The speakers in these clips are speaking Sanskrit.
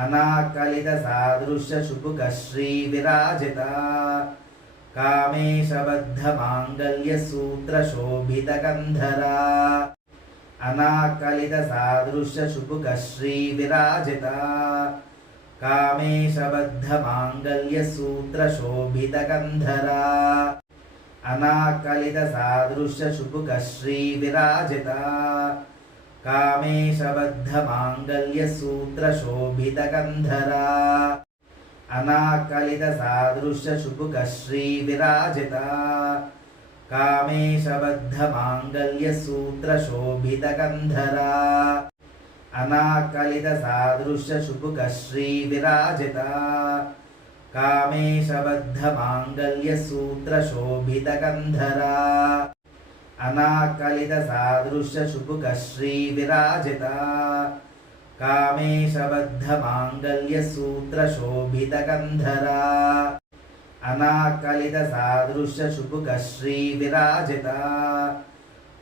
अनाकलितसादृश्यशुभुकश्रीविराजिता कामेशबद्धमाङ्गल्यसूत्रशोभितकन्धरा अनाकलितसादृश्यशुभुकश्रीविराजिता कामेशबद्धमाङ्गल्यसूत्रशोभितकन्धरा अनाकलितसादृश्यशुभुकश्रीविराजिता कामेशबद्धमाङ्गल्यसूत्रशोभितकन्धरा अनाकलितसादृश्यशुभुकश्रीविराजिता कामेशबद्धमाङ्गल्यसूत्रशोभितकन्धरा अनाकलितसादृश्यशुभुकश्रीविराजिता कामेशबद्धमाङ्गल्यसूत्रशोभितकन्धरा अनाकलितसादृश्यशुभुकश्रीविराजिता कामेशबद्धमाङ्गल्यसूत्रशोभितकन्धरा अनाकलितसादृश्यशुभुकश्रीविराजिता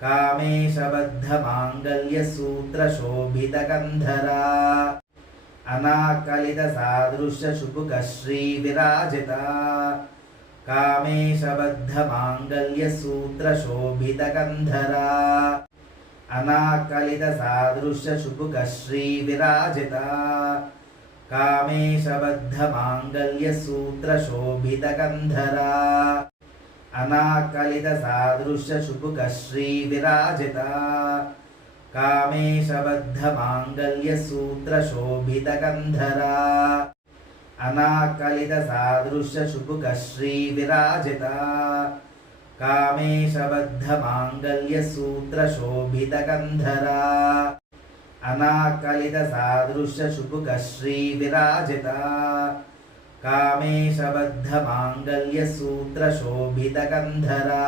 कामेशबद्धमाङ्गल्यसूत्रशोभितकन्धरा अनाकलितसादृश्यशुभुकश्रीविराजिता कामेशबद्धमाङ्गल्यसूत्रशोभितकन्धरा अनाकलितसादृश्यशुभुकश्रीविराजिता कामेशबद्धमाङ्गल्यसूत्रशोभितकन्धरा अनाकलितसादृश्यशुभुकश्रीविराजिता कामेशबद्धमाङ्गल्यसूत्रशोभितकन्धरा अनाकलितसादृश्यशुभुकश्रीविराजिता कामेशबद्धमाङ्गल्यसूत्रशोभितकन्धरा अनाकलितसादृश्यशुभुकश्रीविराजिता कामेशबद्धमाङ्गल्यसूत्रशोभितकन्धरा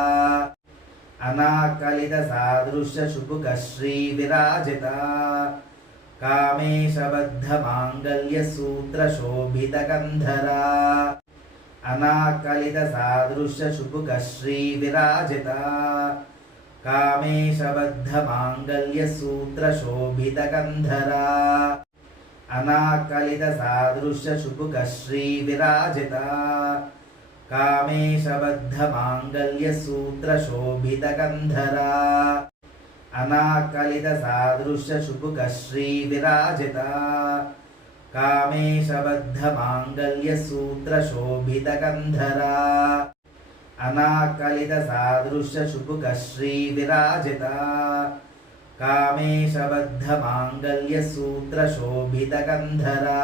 अनाकलितसादृश्यशुभुकश्रीविराजिता कामेशबद्धमाङ्गल्यसूत्रशोभितकन्धरा अनाकलितसादृश्यशुभुकश्रीविराजिता कामेशबद्धमाङ्गल्यसूत्रशोभितकन्धरा अनाकलितसादृश्यशुभुकश्रीविराजिता कामेशबद्धमाङ्गल्यसूत्रशोभितकन्धरा अनाकलितसादृश्यशुभुकश्रीविराजिता कामेशबद्धमाङ्गल्यसूत्रशोभितकन्धरा अनाकलितसादृश्यशुभुकश्रीविराजिता कामेशबद्धमाङ्गल्यसूत्रशोभितकन्धरा